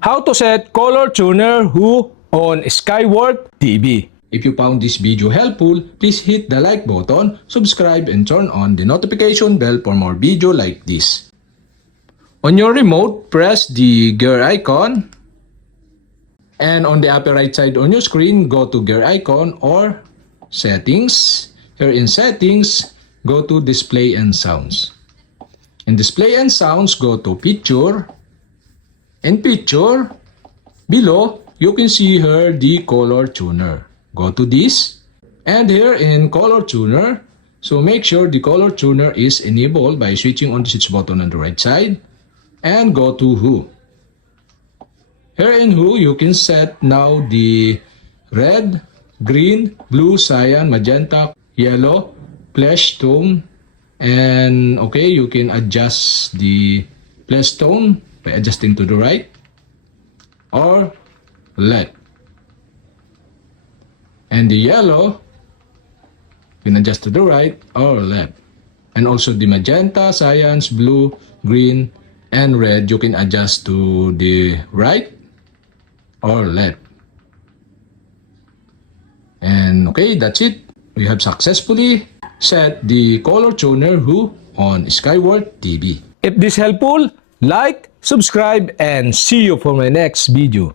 How to set Color Tuner HUE on SKYWORTH TV. If you found this video helpful, please hit the like button, subscribe, and turn on the notification bell for more video like this. On your remote, press the gear icon. And on the upper right side on your screen, go to gear icon or settings. Here in settings, go to display and sounds. In display and sounds, go to picture. In picture, below, you can see here the color tuner. Go to this. And here in color tuner, so make sure the color tuner is enabled by switching on the switch button on the right side. And go to HUE. Here in HUE, you can set now the red, green, blue, cyan, magenta, yellow, flesh tone, and okay, you can adjust the flesh tone by adjusting to the right or left. And the yellow, you can adjust to the right or left. And also the magenta, cyans, blue, green, and red, you can adjust to the right or left. And okay, that's it. We have successfully set the color tuner HUE on SKYWORTH TV. If this helpful, like, subscribe, and see you for my next video.